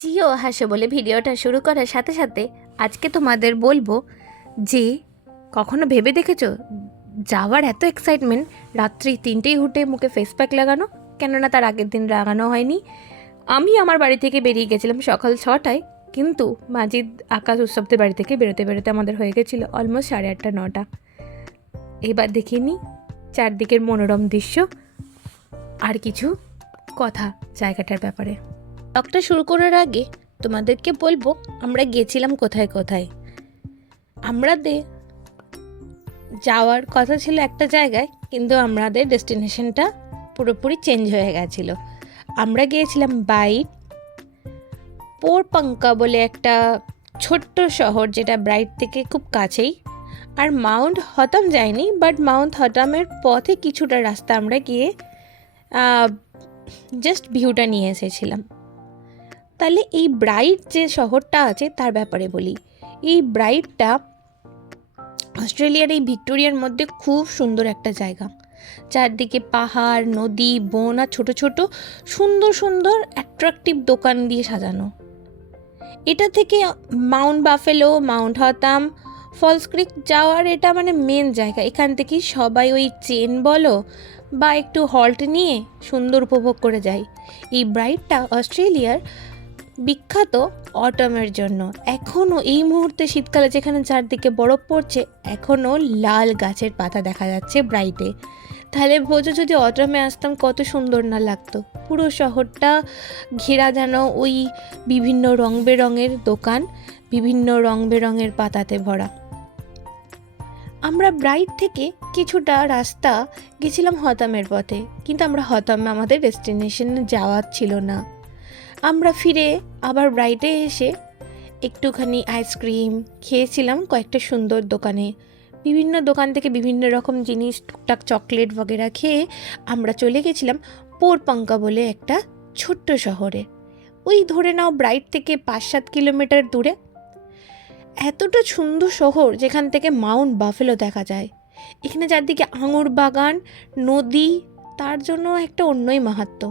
জিও হাসো বলে ভিডিওটা শুরু করার সাথে সাথে আজকে তোমাদের বলবো যে কখনো ভেবে দেখেছো যাওয়ার এত এক্সাইটমেন্ট রাত্রি 3টেই উঠে মুখে ফেস প্যাক লাগানো, কেননা তার আগের দিন লাগানো হয়নি। আমি আমার বাড়ি থেকে বেরিয়ে গেছিলাম সকাল 6টায়, কিন্তু মাজিদ আকাশ উৎসবদের বাড়ি থেকে বেরোতে বেরোতে আমাদের হয়ে গেছিলো অলমোস্ট 8:30 9টা। এবার দেখিনি চারদিকের মনোরম দৃশ্য আর কিছু কথা জায়গাটার ব্যাপারে। ব্লগটা শুরু করার আগে তোমাদেরকে বলবো আমরা গেছিলাম কোথায় কোথায়। আমাদের যাওয়ার কথা ছিল একটা জায়গায়, কিন্তু আমাদের ডেস্টিনেশনটা পুরোপুরি চেঞ্জ হয়ে গেছিলো। আমরা গিয়েছিলাম বাইট পোরপাঙ্কা বলে একটা ছোট্ট শহর, যেটা ব্রাইট থেকে খুব কাছেই। আর মাউন্ট হতাম যায়নি, বাট মাউন্ট হতামের পথে কিছুটা রাস্তা আমরা গিয়ে জাস্ট ভিউটা নিয়ে এসেছিলাম। তাহলে এই ব্রাইট যে শহরটা আছে তার ব্যাপারে বলি। এই ব্রাইটটা অস্ট্রেলিয়ার এই ভিক্টোরিয়ার মধ্যে খুব সুন্দর একটা জায়গা। চারদিকে পাহাড়, নদী, বন আর ছোট ছোট সুন্দর সুন্দর অ্যাট্রাকটিভ দোকান দিয়ে সাজানো। এটা থেকে মাউন্ট বাফেলো, মাউন্ট হতাম, ফলস ক্রিক যাওয়ার এটা মানে মেন জায়গা। এখান থেকেই সবাই ওই ট্রেন বলো বা একটু হল্ট নিয়ে সুন্দর উপভোগ করে যায়। এই ব্রাইটটা অস্ট্রেলিয়ার বিখ্যাত অটমের জন্য। এখনও এই মুহূর্তে শীতকালে যেখানে চারদিকে বরফ পড়ছে, এখনও লাল গাছের পাতা দেখা যাচ্ছে ব্রাইটে। তাহলে বোঝো যদি অটমে আসতাম কত সুন্দর না লাগতো। পুরো শহরটা ঘেরা যেন ওই বিভিন্ন রং বেরঙের দোকান, বিভিন্ন রং বেরঙের পাতাতে ভরা। আমরা ব্রাইট থেকে কিছুটা রাস্তা গেছিলাম হতামের পথে, কিন্তু আমরা হতামে আমাদের ডেস্টিনেশনে যাওয়ার ছিল না। আমরা ফিরে আবার ব্রাইটে এসে একটুখানি আইসক্রিম খেয়েছিলাম কয়েকটা সুন্দর দোকানে। বিভিন্ন দোকান থেকে বিভিন্ন রকম জিনিস, টুকটাক চকলেট বগেরা খেয়ে আমরা চলে গেছিলাম পোরপাঙ্কা বলে একটা ছোট্ট শহরে। ওই ধরে নাও ব্রাইট থেকে 5-7 কিলোমিটার দূরে। এতটা সুন্দর শহর যেখান থেকে মাউন্ট বাফেলো দেখা যায়। এখানে চারদিকে আঙুর বাগান, নদী, তার জন্য একটা অন্যই মাহাত্ম্য।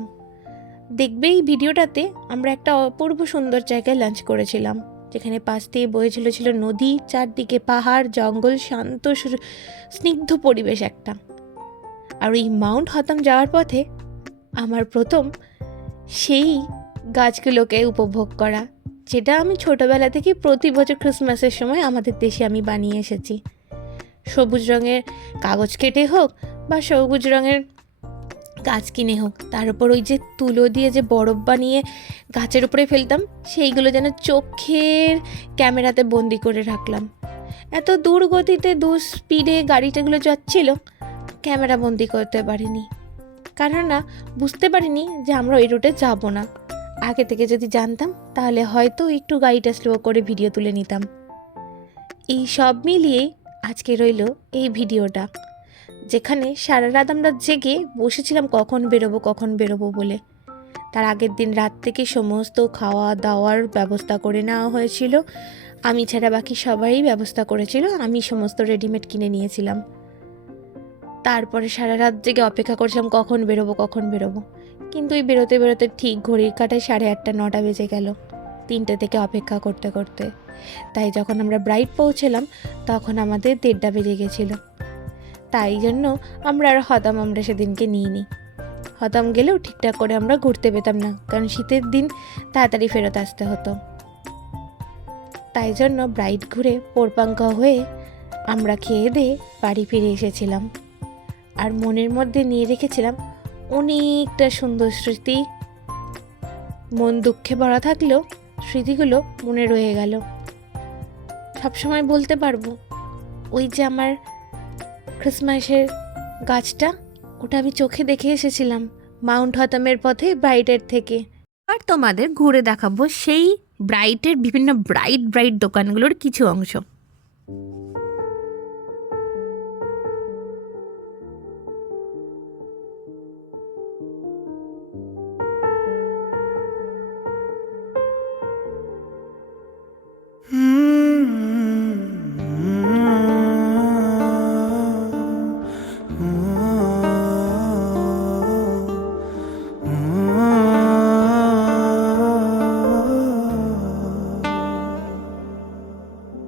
দেখবে এই ভিডিওটাতে আমরা একটা অপূর্ব সুন্দর জায়গায় লাঞ্চ করেছিলাম, যেখানে পাশ দিয়ে বয়ে ছিল নদী, চারদিকে পাহাড়, জঙ্গল, শান্ত স্নিগ্ধ পরিবেশ একটা। আর এই মাউন্ট হতাম যাওয়ার পথে আমার প্রথম সেই গাছগুলোকে উপভোগ করা, যেটা আমি ছোটোবেলা থেকে প্রতি বছর ক্রিসমাসের সময় আমাদের দেশে আমি বানিয়ে এসেছি। সবুজ রঙের কাগজ কেটে হোক বা সবুজ রঙের গাছ কিনে হোক, তার উপর ওই যে তুলো দিয়ে যে বরফ বানিয়ে গাছের উপরে ফেলতাম, সেইগুলো যেন চোখের ক্যামেরাতে বন্দি করে রাখলাম। এত দূর গতিতে স্পিডে গাড়িটাগুলো যাচ্ছিল, ক্যামেরা বন্দি করতে পারিনি, কারণ না বুঝতে পারিনি যে আমরা ওই রুটে যাব না। আগে থেকে যদি জানতাম তাহলে হয়তো একটু গাড়িটা স্লো করে ভিডিও তুলে নিতাম। এই সব মিলিয়েই আজকে রইল এই ভিডিওটা, যেখানে সারা রাত আমরা জেগে বসেছিলাম কখন বেরোবো বলে। তার আগের দিন রাত থেকে সমস্ত খাওয়া দাওয়ার ব্যবস্থা করে নেওয়া হয়েছিল। আমি ছাড়া বাকি সবাই ব্যবস্থা করেছিল, আমি সমস্ত রেডিমেড কিনে নিয়েছিলাম। তারপরে সারা রাত জেগে অপেক্ষা করছিলাম কখন বেরোবো, কিন্তু ওই বেরোতে বেরোতে ঠিক ঘড়ির কাঁটায় 8:30 9টা বেজে গেল 3টে থেকে অপেক্ষা করতে করতে। তাই যখন আমরা ব্রাইট পৌঁছলাম তখন আমাদের 1:30 বেজে গেছিলো। তাই জন্য আমরা আর হতাম আমরা সেদিনকে নিইনি। হতাম গেলেও ঠিকঠাক করে আমরা ঘুরতে পেতাম না, কারণ শীতের দিন তাড়াতাড়ি ফেরত আসতে হতো। তাই জন্য ব্রাইট ঘুরে পোরপাঙ্কা হয়ে আমরা খেয়ে দিয়ে বাড়ি ফিরে এসেছিলাম। আর মনের মধ্যে নিয়ে রেখেছিলাম অনেকটা সুন্দর স্মৃতি। মন দুঃখে ভরা থাকলেও স্মৃতিগুলো মনে রয়ে গেল। সবসময় বলতে পারবো ওই যে আমার ক্রিসমাসের গাছটা, ওটা আমি চোখে দেখে এসেছিলাম মাউন্ট হতামের পথে ব্রাইটের থেকে। আর তোমাদের ঘুরে দেখাবো সেই ব্রাইটের বিভিন্ন ব্রাইট দোকানগুলোর কিছু অংশ।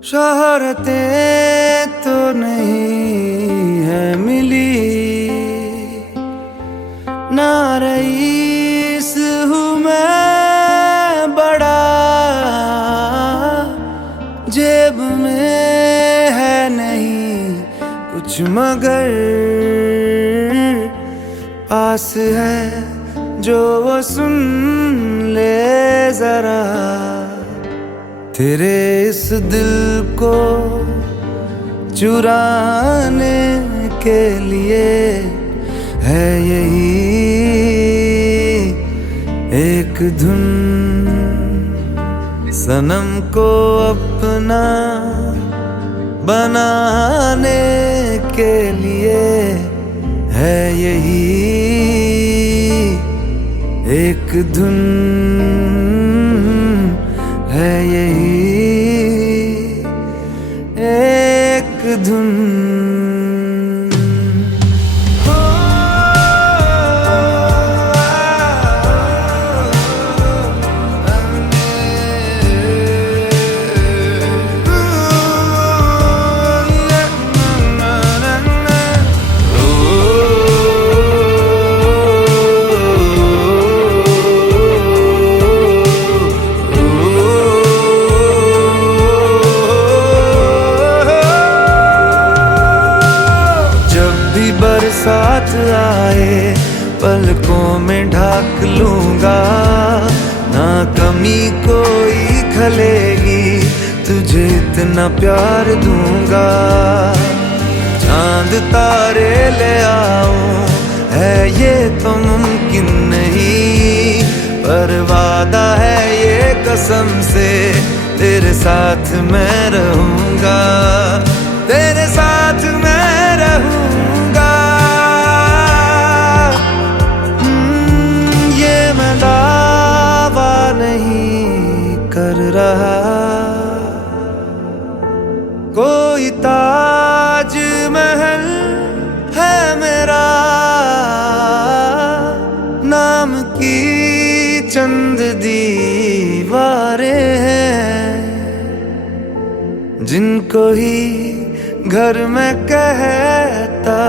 शोहरतें तो नहीं है मिली, ना रईस हूँ मैं बड़ा, जेब में है नहीं कुछ मगर पास है जो वो सुन ले जरा। तेरे इस दिल को चुराने के लिए है यही एक धुन, सनम को अपना बनाने के लिए है यही एक धुन, है यही एक धुन। बरसात आए पलकों में ढाक लूंगा, ना कमी कोई खलेगी, तुझे इतना प्यार दूंगा। चांद तारे ले आऊं है ये तो मुमकिन नहीं, पर वादा है ये कसम से तेरे साथ मैं रहूंगा, तेरे साथ मैं रहूंगा। दावा नहीं कर रहा कोई ताज महल है मेरा, नाम की चंद दीवारें हैं जिनको ही घर में कहता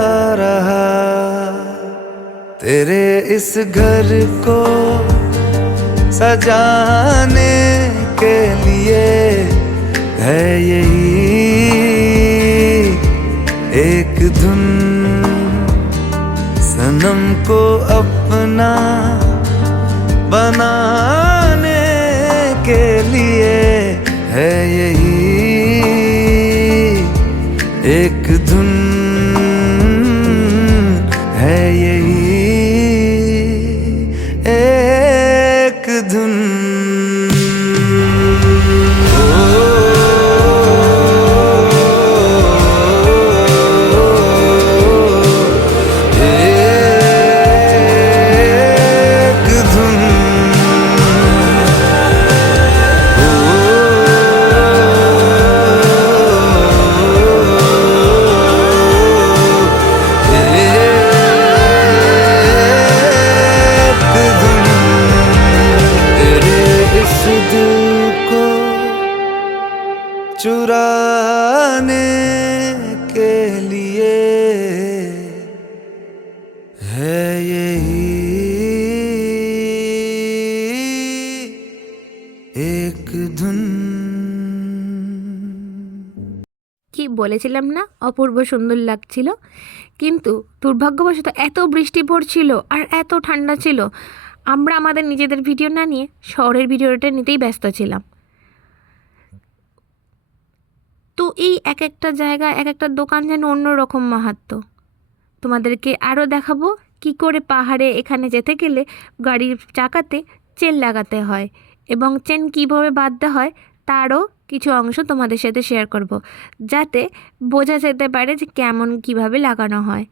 रहा। तेरे इस घर को सजाने के लिए है यही एक धुन, सनम को अपना बनाने के लिए है यही एक धुन, है यही एक धुन। चुराने के लिए है यही एक धुन। কি বলেছিলাম না অপূর্ব সুন্দর লাগছিল, কিন্তু দুর্ভাগ্যবশত এত বৃষ্টি পড়ছিল আর এত ঠান্ডা ছিল, আমরা আমাদের নিজেদের ভিডিও না নিয়ে শহরের ভিডিওটা নিতেই ব্যস্ত ছিলাম। তো এই এক একটা জায়গা এক একটা দোকান যেন অন্যরকম মাহাত্ম্য। তোমাদেরকে আরও দেখাবো কি করে পাহাড়ে এখানে যেতে গেলে গাড়ির চাকাতে চেন লাগাতে হয় এবং চেন কীভাবে বাঁধতে হয় তারও কিছু অংশ তোমাদের সাথে শেয়ার করব, যাতে বোঝা যেতে পারে যে কেমন কিভাবে লাগানো হয়।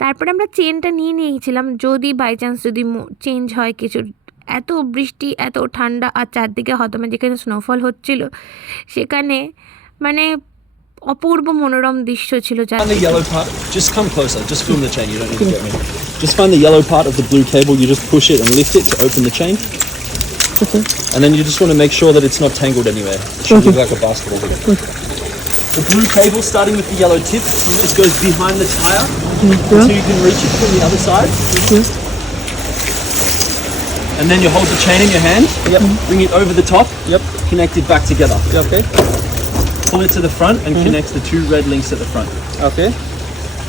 তারপরে আমরা চেনটা নিয়ে নিয়েছিলাম, যদি বাই চান্স যদি চেঞ্জ হয় কিছু। এত বৃষ্টি এত ঠান্ডা আর চারদিকে হতমে যেখানে স্নোফল হচ্ছিল সেখানে মানে অপূর্ব মনোরম দৃশ্য ছিল। Find the yellow part. Just come closer. Just film the chain. You don't need to get me. Just find the yellow part of the blue cable. You just push it and lift it to open the chain. Okay. And then you just want to make sure that it's not tangled anywhere. It should look like a basketball hoop. Okay. The blue cable starting with the yellow tip just goes behind the tyre until you can reach it from the other side. And then you hold the chain in your hand, bring it over the top, connect it back together. Okay. Pull it to the front and connects the two red links at the front. Okay.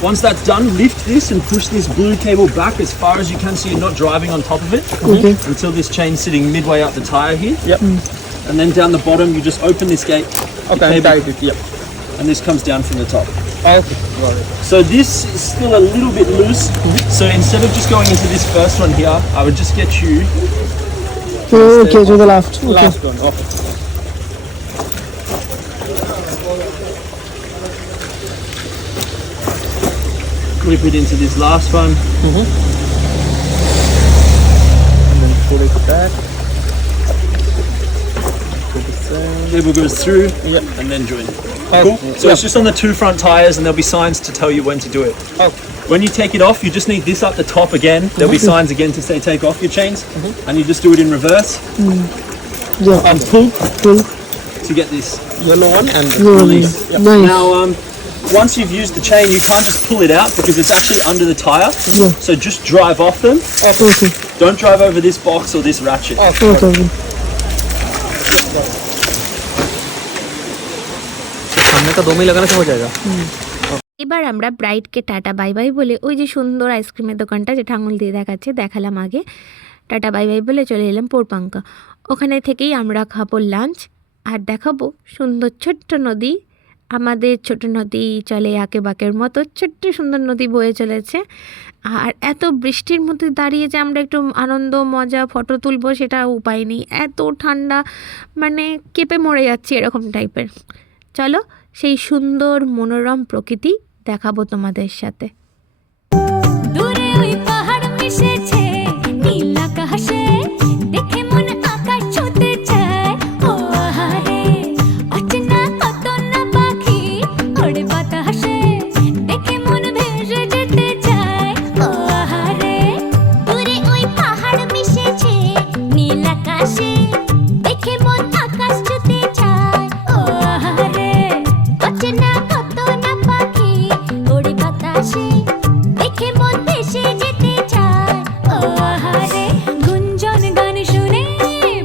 Once that's done, lift this and push this blue cable back as far as you can so you're not driving on top of it until this chain's sitting midway up the tyre here. And then down the bottom, you just open this gate. Okay, the and cable, tight it. and this comes down from the top. Okay. Got it. So this is still a little bit loose. So instead of just going into this first one here, I would just get you Okay, to the left. Okay. Last one. Okay. clip it into this last one. And then pull it back. Put the same. Cable goes through Yeah. and then join. Okay. Cool. So it's just on the two front tires, and there'll be signs to tell you when to do it. Okay. When you take it off, you just need this up the top again. There'll be signs again to say take off your chains, and you just do it in reverse Yeah. and pull Pull. to get this Yellow one and Yeah. release. Nice. Now, once you've used the chain, you can't just pull it out because it's actually under the tire. Yeah. So just drive off them. Okay. Don't drive over this box or this ratchet. Okay. सामने का 2 में लगाने से हो जाएगा. এবার আমরা ব্রাইডকে tata bye bye বলে ওই যে সুন্দর আইসক্রিমের দোকানটা যেটা আঙুল দিয়ে দেখাচ্ছে দেখালাম আগে, টাটা বাই বাই বলে চলে এলাম পোরপাঙ্কা। ওখানে থেকেই আমরা খাবো লাঞ্চ আর দেখাবো সুন্দর ছোট্ট নদী। আমাদের ছোট নদী চলে আঁকে বাঁকের মতো, ছোট্ট সুন্দর নদী বয়ে চলেছে। আর এত বৃষ্টির মধ্যে দাঁড়িয়ে যে আমরা একটু আনন্দ মজা ফটো তুলবো সেটা উপায় নেই, এত ঠান্ডা, মানে কেঁপে মরে যাচ্ছি এরকম টাইপের। চলো সেই সুন্দর মনোরম প্রকৃতি দেখাবো তোমাদের সাথে। দূরে ওই পাহাড় মিশেছে নীল আকাশে, দেখে মন আকাশ ছুঁতে চায়। ও আহারে অচেনা কত না পাখি ওড়ে বাতাসে, দেখে মন ভেসে যেতে চায়। ও আহারে দূরে ওই পাহাড় মিশেছে নীল আকাশে, দেখে মন আকাশ ছুঁতে চায়। ও আহারে অচেনা কত না পাখি ওড়ে বাতাসে, দেখে মন ভেসে যেতে চায়। ও আহারে গুঞ্জন গান শুনে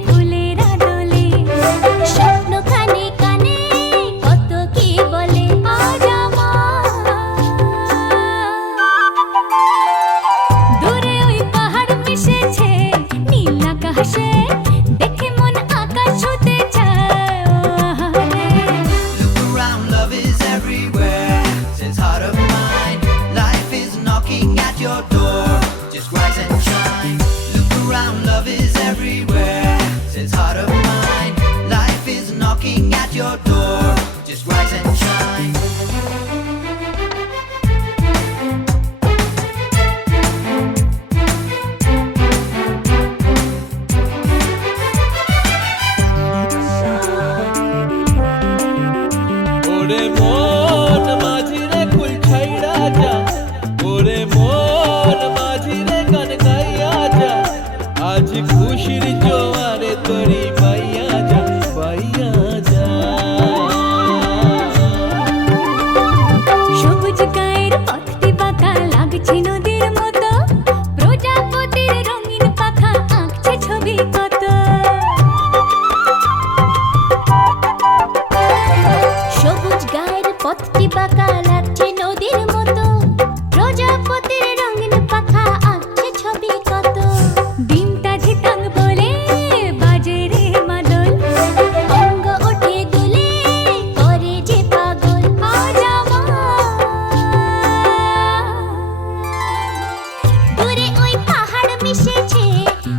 ফুলেরা দোলে, স্বপ্ন কানে কানে কত কি বলে। আজ আমার দূরে ওই পাহাড় মিশেছে নীল আকাশে, দেখে মন আকাশ ছুঁতে চায়। ও আহারে Look around, love is everywhere. Says heart of mine, life is knocking at your door. Just rise and shine. Look around, love is everywhere. Says heart of mine, life is knocking at your door. Just rise and shine. ওরে মন মাঝিরে কুল ছাইড়া যা, ওরে মন মাঝিরে গান গাইয়া যা, আজ খুশির জোয়ারে তরি পাইয়া যা, পাইয়া যা। সবুজ গায়ের পথটি বাঁকা লাগছে নদীর মতো, প্রজাপতির রঙিন পাখা আঁকছে ছবি কত। সবুজ গায়ের পথটি বাঁকা লাগছে নদীর মতো, প্রজাপতির রঙিন পাখা আঁকছে ছবি কত। ডিমটা ঝিতাং বলে বাজে রে মাদল, অঙ্গ ওঠে দুলে করে যে পাগল। আজ আমার দূরে ওই পাহাড় মিশেছে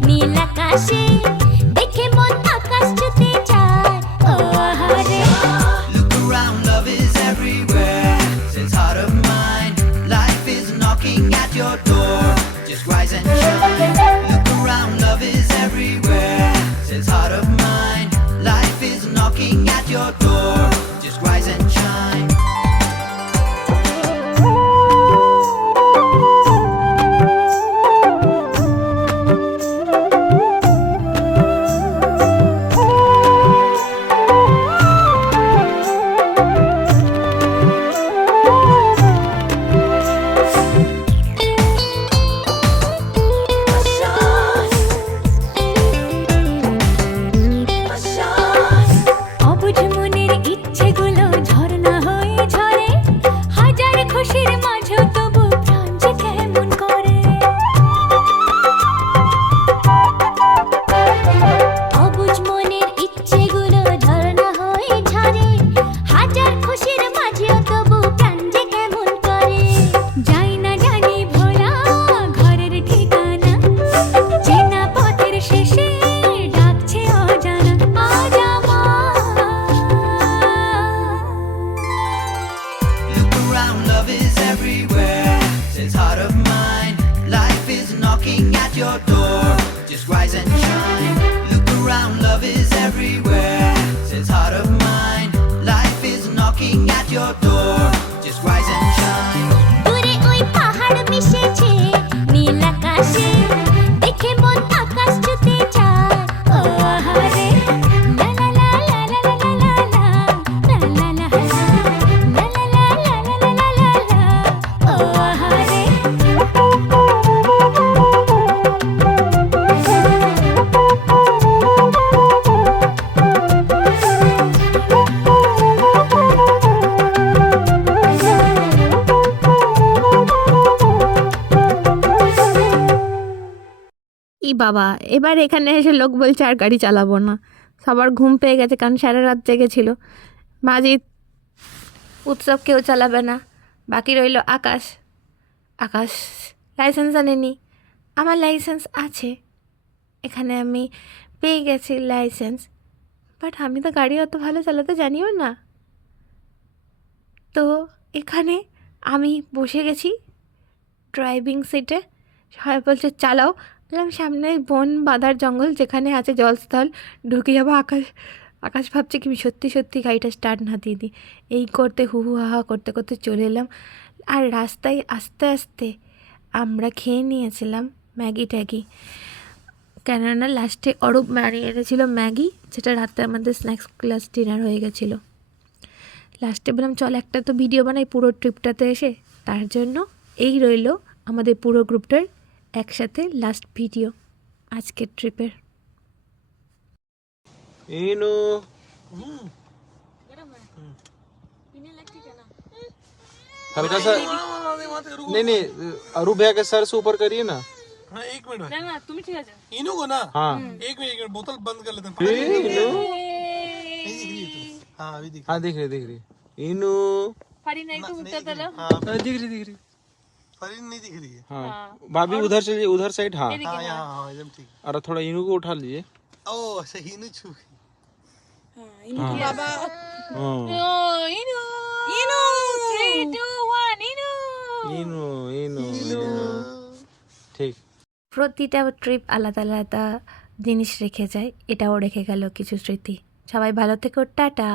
নীল আকাশে, দেখে মন আকাশ ছুঁতে চায়। ও আহারে Look around, love is everywhere. Says heart of mine, life is knocking at your door. Just rise and shine. Look around, love is everywhere. Says heart of mine, life is knocking at your door. Just rise and shine. your door. Just rise and shine. দূরে ওই পাহাড় মিশেছে নীল আকাশে, দেখে মন আকাশ ছুতে চায়। ও আহারে লা লা লা লা লা লা লা লা লা লা লা লা লা লা লা, ও আহারে। ই বাবা, এবার এখানে এসে লোক বলছে আর গাড়ি চালাবো না। সবার ঘুম পেয়ে গেছে, কারণ সারা রাত জেগেছিল। মাজিদ, উৎসব কেউ চালাবে না, বাকি রইল আকাশ। আকাশ লাইসেন্স আনেনি, আমার লাইসেন্স আছে, এখানে আমি পেয়ে গেছি লাইসেন্স, বাট আমি তো গাড়ি অত ভালো চালাতে জানিও না। তো এখানে আমি বসে গেছি ড্রাইভিং সিটে, সবাই বলছে চালাও। বললাম সামনে বন বাঁধার জঙ্গল, যেখানে আছে জলস্থল, ঢুকে যাবো। আকাশ ভাবছে কি আমি সত্যি সত্যি গাড়িটা স্টার্ট না দিয়ে দিই। এই করতে হু হু হা হা করতে করতে চলে এলাম। আর রাস্তায় আস্তে আস্তে আমরা খেয়ে নিয়েছিলাম ম্যাগি ট্যাগি, কেননা লাস্টে অরূপ বানিয়ে এনেছিল ম্যাগি, যেটা রাতে আমাদের স্ন্যাক্স ক্লাস ডিনার হয়ে গেছিলো। লাস্টে বললাম চল একটা তো ভিডিও বানাই পুরো ট্রিপটাতে এসে, তার জন্য এই রইল আমাদের পুরো গ্রুপটার একসাথে লাস্ট ভিডিও আজকের ট্রিপের। इनू हल्का सा नहीं नहीं, अरू भैया के सर से ऊपर करिए ना। हाँ, एक मिनट भाई। इनू को ना, हाँ एक मिनट बोतल बंद कर लेते हैं। इनू, नहीं दिख रही है तो। हाँ अभी दिख हाँ दिख रही इनू, हाँ दिख रही फरीन नहीं दिख रही है। हाँ भाभी उधर चलिए, उधर साइड। हाँ हाँ यहाँ हाँ एकदम ठीक। और थोड़ा इनू को उठा लीजिए। ओ सही इनू छू गई। हाँ इनू इनू ठीक। প্রতিটা ট্রিপ আলাদা আলাদা জিনিস রেখে যায়, এটাও রেখে গেল কিছু স্মৃতি। সবাই ভালো থেকো, টাটা।